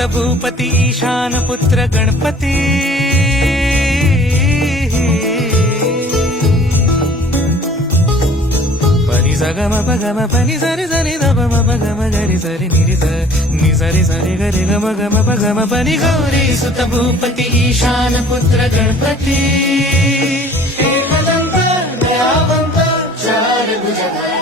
सुत भूपती ईशान पुत्र गणपती पनी सगम पगम पनी सरी सरी दम पगम गरी सरी निरी नि सरी सरी गरी गम गम पगम पनी गौरी सुत भूपती ईशान पुत्र गणपती एकदंत दयावंत चार भुजधारी